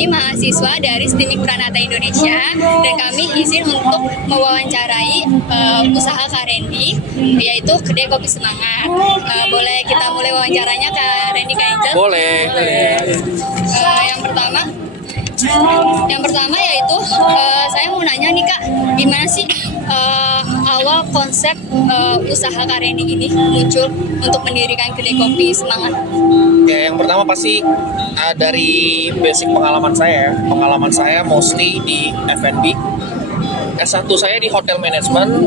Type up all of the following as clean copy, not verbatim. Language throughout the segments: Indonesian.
kami mahasiswa dari STIMIK Pranata Indonesia dan kami izin untuk mewawancarai usaha Kak Randy, yaitu kedai kopi semangat. Boleh kita mulai wawancaranya Kak Randy, Kak Angel? Boleh. Yang pertama yaitu saya mau nanya nih Kak, gimana sih awal konsep usaha Kak Randy ini muncul untuk mendirikan kedai kopi semangat? Ya, yang pertama pasti dari basic pengalaman saya. Pengalaman saya mostly di F&B. S1 saya di hotel manajemen,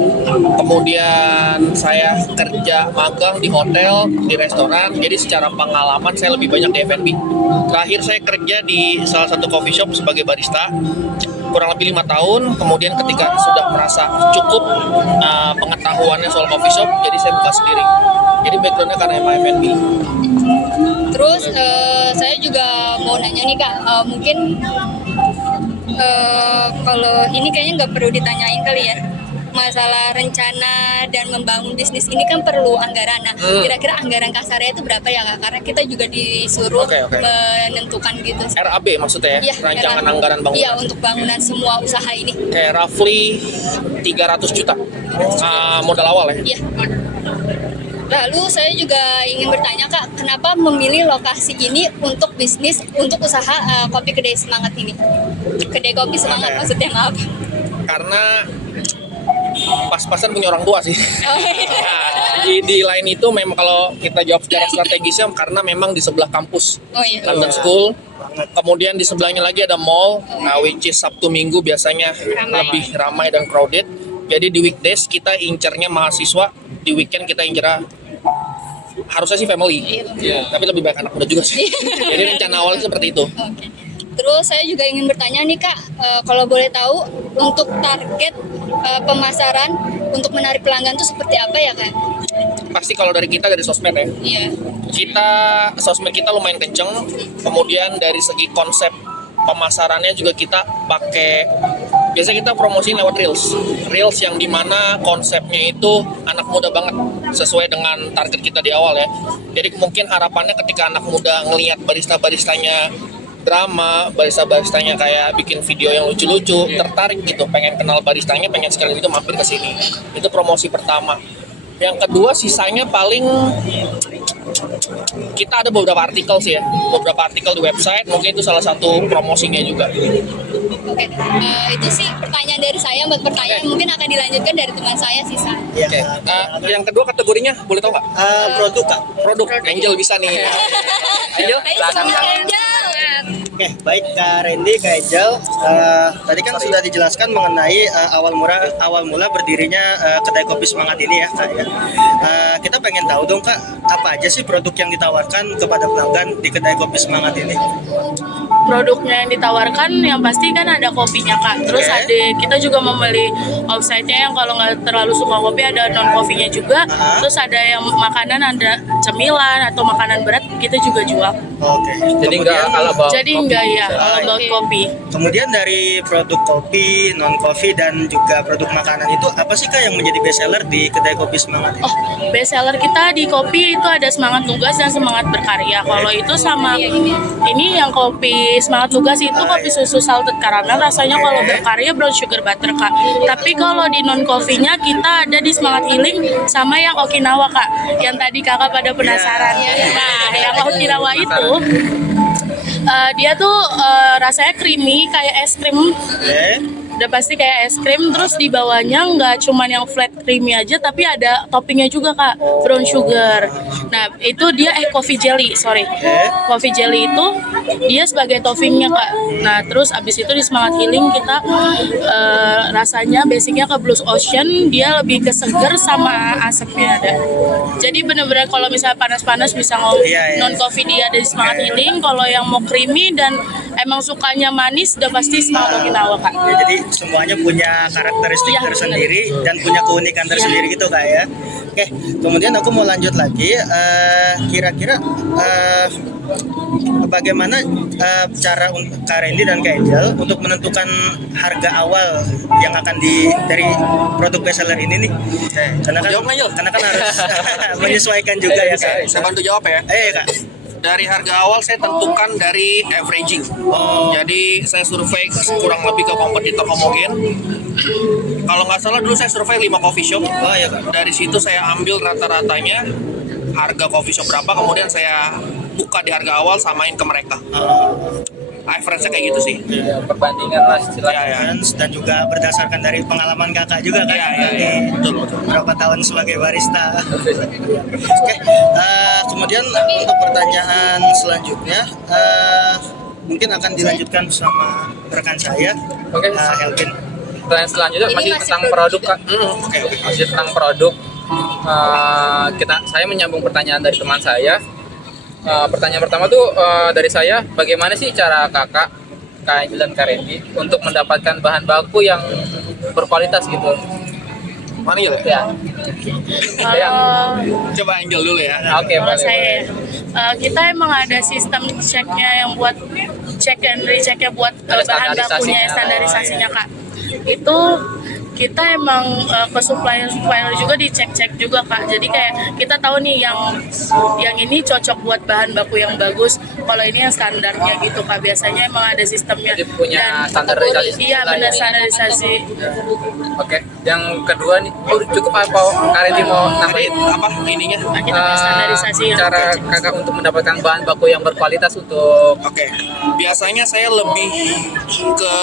kemudian saya kerja magang di hotel, di restoran. Jadi secara pengalaman saya lebih banyak di F&B. Terakhir saya kerja di salah satu coffee shop sebagai barista, kurang lebih 5 tahun. Kemudian ketika sudah merasa cukup pengetahuannya soal coffee shop, jadi saya buka sendiri. Jadi backgroundnya karena emang F&B. Terus saya juga mau nanya nih Kak, mungkin kalau ini kayaknya nggak perlu ditanyain kali ya, masalah rencana dan membangun bisnis ini kan perlu anggaran. Nah, kira-kira anggaran kasarnya itu berapa ya Kak? Karena kita juga disuruh Oke. menentukan gitu. RAB maksudnya ya? Iya, Rancangan RAB. anggaran bangunan. Iya, untuk bangunan semua usaha ini. Kayak roughly 300 juta modal awal ya. Iya. Lalu saya juga ingin bertanya Kak, kenapa memilih lokasi ini untuk bisnis, untuk usaha kopi kedai semangat ini? Kedai kopi semangat maksudnya, maaf. Karena pas-pasan punya orang tua sih. Oh, iya. Nah, di lain itu memang kalau kita jawab secara strategisnya karena memang di sebelah kampus Oh iya. London School. Kemudian di sebelahnya lagi ada mall, which is Sabtu Minggu biasanya lebih ramai dan crowded. Jadi di weekdays kita incernya mahasiswa, di weekend kita incer harusnya sih family. Tapi lebih banyak anak muda juga sih. Jadi rencana awalnya seperti itu. Oke. Terus saya juga ingin bertanya nih Kak, kalau boleh tahu untuk target pemasaran untuk menarik pelanggan itu seperti apa ya Kak? Pasti kalau dari kita dari sosmed ya. Iya. Sosmed kita lumayan kenceng. Kemudian dari segi konsep pemasarannya juga kita pakai, biasanya kita promosiin lewat reels yang dimana konsepnya itu anak muda banget, sesuai dengan target kita di awal ya. Jadi mungkin harapannya ketika anak muda ngelihat barista-baristanya drama, barista-baristanya kayak bikin video yang lucu-lucu, tertarik gitu, pengen kenal baristanya, pengen sekali itu mampir ke sini. Itu promosi pertama. Yang kedua sisanya paling kita ada beberapa artikel sih ya, beberapa artikel di website, mungkin itu salah satu promosinya juga. Oke. Itu sih pertanyaan dari saya, buat pertanyaan mungkin akan dilanjutkan dari teman saya sisa. Oke. Yang kedua kategorinya boleh tahu nggak? Produk Kak. Produk. Angel bisa nih. Angel. Ayo semangat Angel. Oke, baik Kak Randy, Kak Angel. Tadi kan sudah dijelaskan mengenai awal mula berdirinya kedai kopi semangat ini ya Kak ya. Kita pengen tahu dong Kak, apa aja sih produk yang ditawarkan kepada pelanggan di kedai kopi semangat ini? Produknya yang ditawarkan yang pasti kan ada kopinya Kak. Terus Oke. ada kita juga membeli offsite-nya yang kalau nggak terlalu suka kopi ada non kopinya juga. Terus ada yang makanan, ada cemilan atau makanan berat kita juga jual. Oke. Jadi nggak ala bawah. Jadi enggak ya about kopi. Kemudian dari produk kopi, non kopi dan juga produk makanan itu apa sih Kak yang menjadi best seller di kedai kopi semangat ini? Oh, best seller kita di kopi itu ada semangat tugas dan semangat berkarya. Kalau itu sama ini yang kopi semangat tugas itu kopi susu salted caramel, rasanya kalau berkarya brown sugar butter Kak. Tapi kalau di non coffee-nya kita ada di semangat healing sama yang Okinawa Kak. Yang tadi Kakak pada penasaran. Nah, yang Okinawa itu dia tuh rasanya creamy kayak es krim. Udah pasti kayak es krim, terus di bawahnya nggak cuman yang flat creamy aja tapi ada toppingnya juga Kak, brown sugar. Nah itu dia coffee jelly, coffee jelly itu dia sebagai toppingnya Kak. Nah terus abis itu di semangat healing kita rasanya basicnya ke Blue Ocean, dia lebih ke seger sama asapnya ada. Jadi bener-bener kalau misalnya panas-panas bisa non coffee dia ada di semangat healing. Kalau yang mau creamy dan emang sukanya manis udah pasti semangat Okinawa Kak. Ya, jadi semuanya punya karakteristik Iya, tersendiri dan punya keunikan tersendiri gitu Kak ya. Oke, kemudian aku mau lanjut lagi. Kira-kira bagaimana cara Kak Randy dan Kak Angel untuk menentukan harga awal yang akan dari produk bestseller ini nih? Karena kan, Jawab, Angel. karena kan harus menyesuaikan juga ya Kak. Saya bantu jawab ya. Kak. Dari harga awal saya tentukan dari averaging. Jadi saya survei kurang lebih ke kompetitor homogen. Kalau nggak salah dulu saya survei 5 coffee shop. Oh ya Kak. Dari situ saya ambil rata-ratanya harga coffee shop berapa, kemudian saya buka di harga awal samain ke mereka. Average-nya kayak gitu sih. Perbandingan lah istilahnya. Ya. Dan juga berdasarkan dari pengalaman kakak juga kan, Iya. Betul. berapa tahun sebagai barista. Oke, kemudian untuk pertanyaan selanjutnya mungkin akan dilanjutkan sama rekan saya, Oke. Helvin. Pertanyaan selanjutnya Ini masih masih tentang produk produk, Kak. Oke. Masih tentang produk. Saya menyambung pertanyaan dari teman saya. Pertanyaan pertama tuh dari saya, bagaimana sih cara kakak, Kak Angel dan Kak Randy untuk mendapatkan bahan baku yang berkualitas gitu? Mana ya? Ya. Kalau Coba Angel dulu ya. Oke, Kalau boleh. saya, kita emang ada sistem ceknya yang buat cek and rechecknya buat Ada bahan bakunya, standarisasinya. standarisasinya Kak. Itu kita emang ke supplier juga dicek juga Kak. Jadi kayak kita tahu nih yang ini cocok buat bahan baku yang bagus. Kalau ini yang standarnya gitu Kak. Biasanya emang ada sistemnya. Jadi punya Dan standarisasi. iya benar standarisasi. Oke, yang kedua nih, cukup apa Kak Randy mau Tadi nambahin? apa ininya? Kita punya standarisasi yang Cara kakak untuk mendapatkan bahan baku yang berkualitas untuk Oke, biasanya saya lebih ke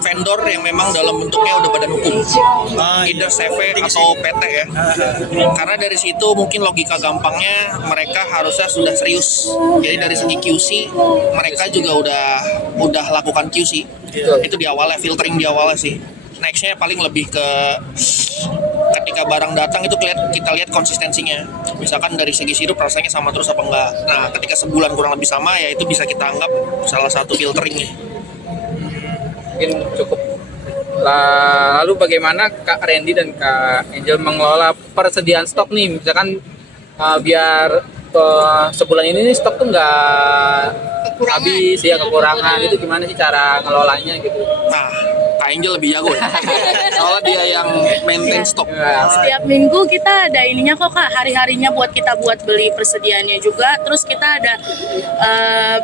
vendor yang memang dalam bentuknya udah badan hukum, either CV atau PT ya. Karena dari situ mungkin logika gampangnya mereka harusnya sudah serius. Jadi dari segi QC mereka juga udah lakukan QC. Itu di awalnya, filtering di awalnya sih. Nextnya paling lebih ke ketika barang datang itu kita lihat konsistensinya. Misalkan dari segi sirup rasanya sama terus apa enggak. Nah, ketika sebulan kurang lebih sama ya itu bisa kita anggap salah satu filteringnya. mungkin cukup. Lalu bagaimana Kak Randy dan Kak Angel mengelola persediaan stok nih? Misalkan biar sebulan ini nih stok tuh nggak Kekurangan. habis ya, kekurangan. Itu gimana sih cara ngelolanya gitu? Nah, Kak Angel lebih jago ya. Soalnya dia yang maintain stok. Setiap minggu kita ada ininya kok Kak, hari-harinya buat kita buat beli persediaannya juga. Terus kita ada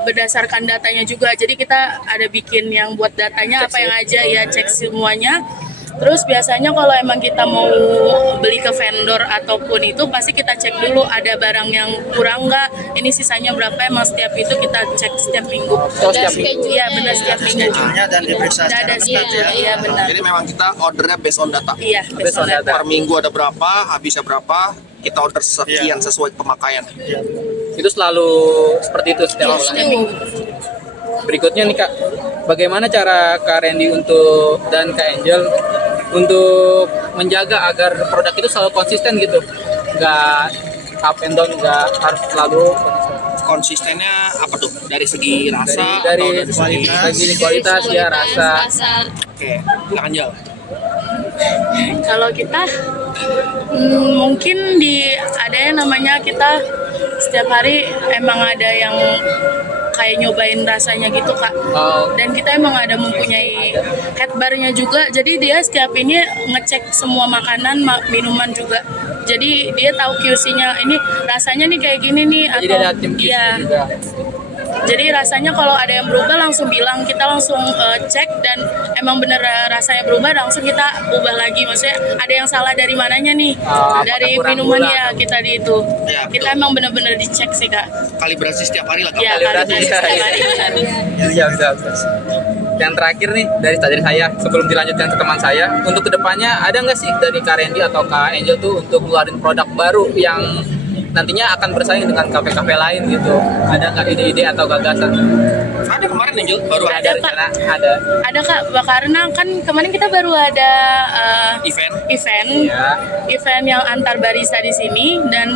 berdasarkan datanya juga. Jadi kita ada bikin yang buat datanya apa yang aja ya, cek semuanya. Terus biasanya kalau emang kita mau beli ke vendor ataupun itu pasti kita cek dulu ada barang yang kurang nggak, ini sisanya berapa, emang setiap itu kita cek setiap minggu. Oh, setiap minggu. Iya benar setiap minggu. Schedule-nya dan diperiksa Ada secara ketat ya. iya benar. Jadi memang kita ordernya based on data. Iya, Based on data. Per minggu ada berapa, habisnya berapa, kita order sekian sesuai pemakaian. Itu selalu seperti itu setiap Iya, bulan. setiap minggu. Berikutnya nih Kak, bagaimana cara Kak Randy dan Kak Angel untuk menjaga agar produk itu selalu konsisten gitu, nggak up and down, nggak harus selalu konsisten. Konsistennya apa tuh? Dari segi rasa dari atau dari segi kualitas ya, rasa. Oke, Kak Angel. Kalau kita mungkin ada yang namanya kita setiap hari emang ada yang kayak nyobain rasanya gitu Kak. Dan kita emang ada mempunyai head bar-nya juga. Jadi dia setiap ini ngecek semua makanan, minuman juga. Jadi dia tahu QC-nya ini rasanya nih kayak gini nih Jadi atau ada tim QC iya. juga. Jadi rasanya kalau ada yang berubah langsung bilang, kita langsung cek dan emang bener rasanya berubah langsung kita ubah lagi. Maksudnya ada yang salah dari mananya nih, dari kurang minuman gula ya atau- kita di itu. Ya, Kita betul. emang bener-bener dicek sih Kak. Kalibrasi setiap hari lah. Kak. Iya, Kalibrasi, kalibrasi iya, setiap iya. hari benar. Iya, bisa. Yang terakhir nih dari saya, sebelum dilanjutkan ke teman saya, untuk kedepannya ada nggak sih dari Kak Randy atau Kak Angel tuh untuk ngeluarin produk baru yang nantinya akan bersaing dengan kafe-kafe lain gitu? Ada nggak ide-ide atau gagasan? Ada kemarin Angel baru Ada, ada Kak. rencana? Ada. Ada Kak, karena kan kemarin kita baru ada event. Ya. event yang antar barista di sini dan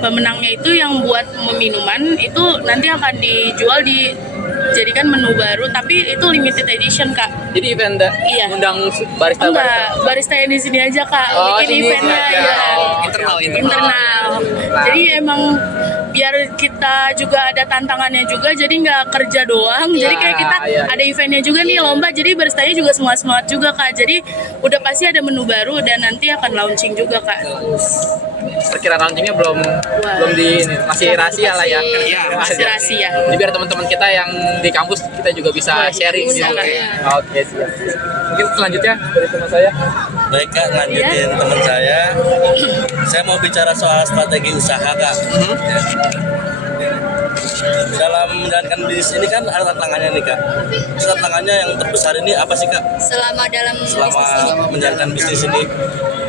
pemenangnya itu yang buat minuman itu nanti akan dijual dijadikan menu baru, tapi itu limited edition Kak. Jadi event Iya. undang barista. Enggak, barista yang di sini aja Kak, Oh, bikin sini eventnya aja. ya. Internal. Internal. Jadi emang biar kita juga ada tantangannya juga, jadi nggak kerja doang. Jadi kayak kita ada eventnya juga nih, lomba, jadi baristanya juga semangat juga Kak. Jadi udah pasti ada menu baru dan nanti akan launching juga Kak. Perkiraan launchingnya belum di ini, masih rahasia lah ya. Iya, Masih rahasia. Jadi biar teman-teman kita yang di kampus kita juga bisa sharing gitu. Oke, siap. Mungkin selanjutnya dari teman saya. Baik Kak, lanjutin teman saya. Saya mau bicara soal strategi usaha Kak. Ya. Dalam menjalankan bisnis ini kan ada tantangannya nih Kak. Tantangannya yang terbesar ini apa sih Kak? Selama dalam Selama bisnis ini. menjalankan bisnis ini?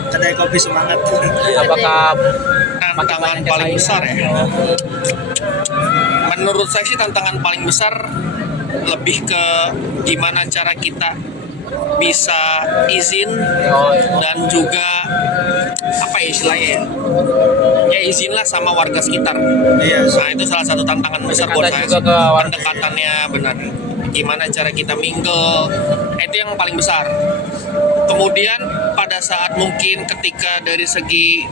Kedai kopi semangat. Apakah tantangan paling besar ya? Menurut saya sih tantangan paling besar lebih ke gimana cara kita bisa izin dan juga apa ya istilahnya ya izin lah sama warga sekitar. Iya. Nah itu salah satu tantangan besar buat saya. Juga ke warga. Pendekatannya benar. Gimana cara kita mingle, itu yang paling besar. Kemudian pada saat mungkin ketika dari segi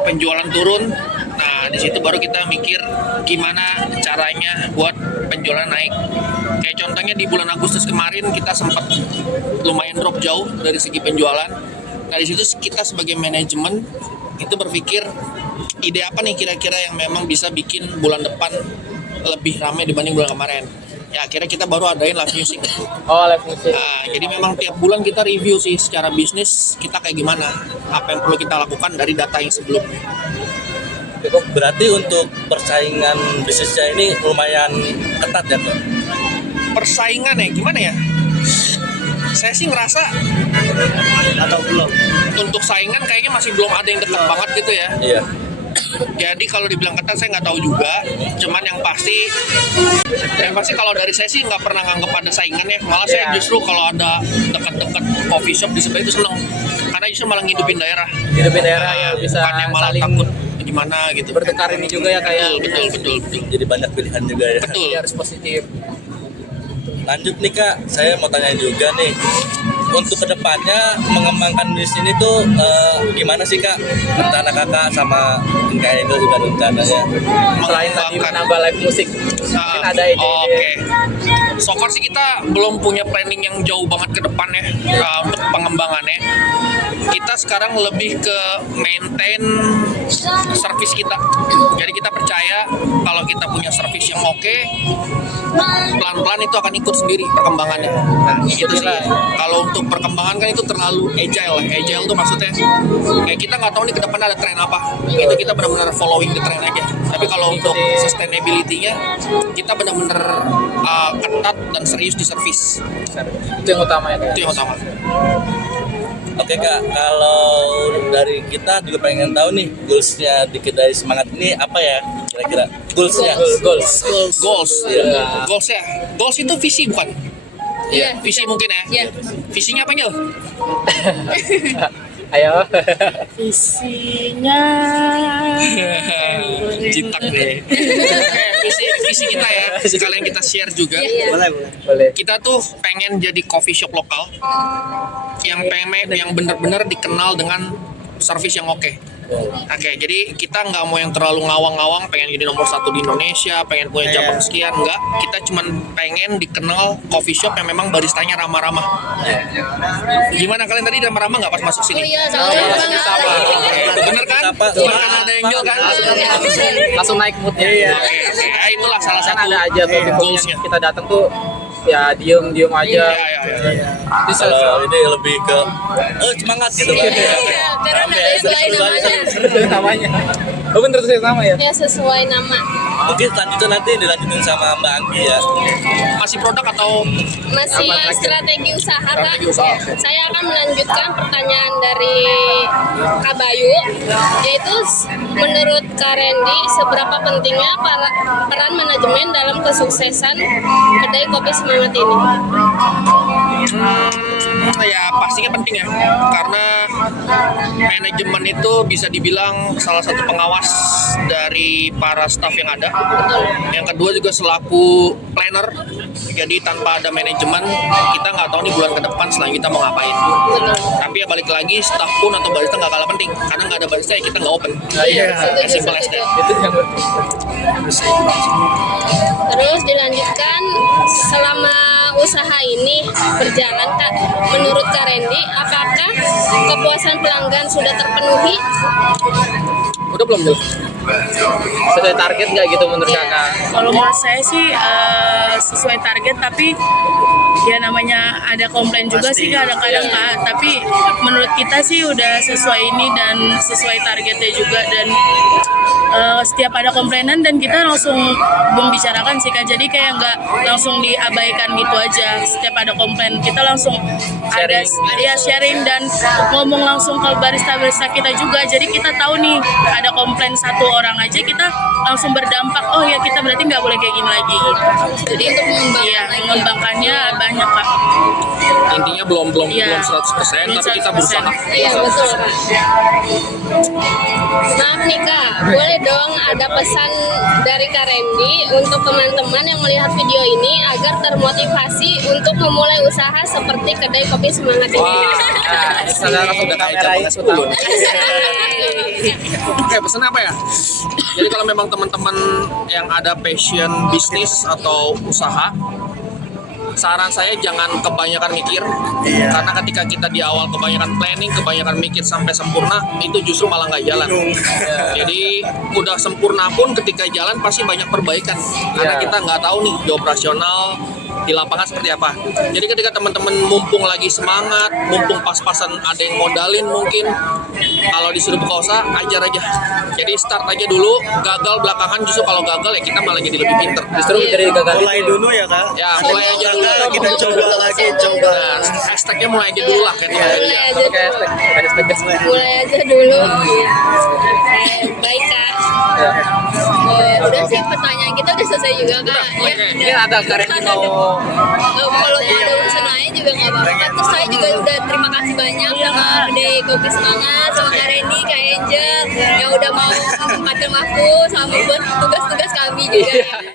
penjualan turun, nah di situ baru kita mikir gimana caranya buat penjualan naik. Kayak contohnya di bulan Agustus kemarin kita sempat lumayan drop jauh dari segi penjualan. Nah di situ kita sebagai manajemen itu berpikir ide apa nih kira-kira yang memang bisa bikin bulan depan lebih ramai dibanding bulan kemarin. Ya akhirnya kita baru adain live music. Oh, live music. Nah, jadi memang tiap bulan kita review sih secara bisnis kita kayak gimana, apa yang perlu kita lakukan dari data yang sebelumnya. Berarti untuk persaingan bisnisnya ini lumayan ketat ya Kak? Persaingan ya gimana ya? Saya sih ngerasa Atau belum? untuk saingan kayaknya masih belum ada yang dekat banget gitu ya. Iya. Jadi kalau dibilang ketat saya nggak tahu juga. Cuman yang pasti kalau dari saya sih nggak pernah nganggep ada saingan ya. Malah saya justru kalau ada dekat-dekat coffee shop di sebelah itu seneng. Karena justru malah ngidupin daerah. Hidupin daerah ya bisa Bukannya malah saling takut gimana gitu. bertukar ini juga ya kayak Betul. Jadi banyak pilihan juga ya. Betul. harus positif. Lanjut nih Kak, saya mau tanya juga nih. Untuk kedepannya mengembangkan bisnis ini tuh gimana sih Kak? Rencana Kakak sama Kak Ego juga rencananya. Selain tadi menambah live musik, mungkin ada ide-ide. Oke. So far sih kita belum punya planning yang jauh banget ke depan ya untuk pengembangannya. Kita sekarang lebih ke maintain service kita. Jadi kita percaya kalau kita punya service yang oke, pelan-pelan itu akan ikut sendiri perkembangannya. Nah, gitu sih. Kalau untuk perkembangan kan itu terlalu agile. Agile tuh maksudnya kayak kita nggak tahu nih ke depan ada tren apa. Itu kita benar-benar following the trend aja. Tapi kalau untuk sustainability-nya kita benar-benar ketat dan serius di service. Itu yang utama ya. Itu yang utama. Oke Kak, kalau dari kita juga pengen tahu nih goalsnya di kedai semangat ini apa ya kira-kira? Goalsnya? Goals. Iya. Goals itu visi bukan? Iya. Visi mungkin ya. Iya. Visinya apa Nyel? Ayo. Isinya Cintak deh. Visi kita ya. Sekalian kita share juga. Boleh. Kita tuh pengen jadi coffee shop lokal yang benar-benar dikenal dengan service yang oke. Oke, jadi kita nggak mau yang terlalu ngawang-ngawang, pengen jadi nomor 1 di Indonesia, pengen punya cabang sekian, nggak. Kita cuman pengen dikenal coffee shop yang memang baristanya ramah-ramah. Gimana kalian tadi ramah-ramah nggak pas masuk Oh sini? iya, sama. Bener kan? Sapa. Cuma karena ada Angel kan? Langsung naik moodnya. Oke. Itulah salah Kan satu ada aja tuh goalsnya. kita datang tuh ya diem aja. Iya. Kalau ini lebih ke semangat gitu kan. Iya, karena namanya sesuai namanya. Namanya. Oh bener tuh sama ya. Ya sesuai nama. Mungkin selanjutnya nanti dilanjutin sama Mbak Anggi ya. Masih produk atau Masih strategi usaha Kak. Saya akan melanjutkan pertanyaan dari Kak Bayu, yaitu menurut Kak Randy seberapa pentingnya peran manajemen dalam kesuksesan kedai kopi semangat ini? Ya pastinya penting ya, karena manajemen itu bisa dibilang salah satu pengawas dari para staff yang ada. Yang kedua juga selaku planner, jadi tanpa ada manajemen kita nggak tahu nih bulan ke depan selanjutnya kita mau ngapain. Tapi ya balik lagi, staff pun atau barista nggak kalah penting, karena nggak ada barista ya kita nggak open. As simple as that. Itu yang penting. Terus dilanjutkan, selama usaha ini berjalan Kak, menurut Kak Randy, apakah kepuasan pelanggan sudah terpenuhi? Udah belum tuh? Sesuai target nggak gitu menurut kakak? Kalau menurut saya sih sesuai target, tapi ya namanya ada komplain juga sih kadang-kadang Kak. Tapi menurut kita sih udah sesuai ini dan sesuai targetnya juga, dan setiap ada komplainan dan kita langsung membicarakan sih Kak. Jadi kayak nggak langsung diabaikan gitu aja. Setiap ada komplain kita langsung ada sharing dan ngomong langsung ke barista-barista kita juga. Jadi kita tahu nih ada komplain satu orang aja kita langsung berdampak. Oh ya, kita berarti nggak boleh kayak gini lagi. Jadi untuk Mengembangkannya banyak Kak. Intinya belum Iya. 100%, Belum tapi kita 100%. berusaha. Iya betul Kak. Maaf nih Kak, boleh dong ada pesan dari Kak Randy untuk teman-teman yang melihat video ini agar termotivasi untuk memulai usaha seperti kedai kopi semangat ini. Saudara sudah kayak jam 10 nih. Oke, pesan apa ya? Jadi kalau memang teman-teman yang ada passion bisnis atau usaha, saran saya jangan kebanyakan mikir. Karena ketika kita di awal kebanyakan planning, kebanyakan mikir sampai sempurna, itu justru malah nggak jalan. Jadi udah sempurna pun ketika jalan pasti banyak perbaikan, karena kita nggak tahu nih di operasional di lapangan seperti apa. Jadi ketika teman-teman mumpung lagi semangat, mumpung pas-pasan ada yang modalin mungkin, kalau disuruh buka usaha, ajar aja. Jadi start aja dulu, gagal belakangan justru kalau gagal ya kita malah jadi lebih pinter. Justru dari gagal Mulai itu. dulu ya Kak. Ya mulai aja dulu. Gagal, kita coba lagi, coba. Nah, hashtagnya mulai aja dulu lah kayak Mulai aja Oke, hashtag. mulai aja dulu. Baik Kak. udah sih pertanyaan kita udah selesai juga Kak. Ya, Ini ada Karen mau kalau mau ada urusan lain juga nggak apa-apa. Terus saya juga udah terima kasih banyak sama Kedai Kopi Semangat, sama Kak Randy, Kak Angel yang udah mau menyempatkan waktu sama buat tugas-tugas kami juga ya.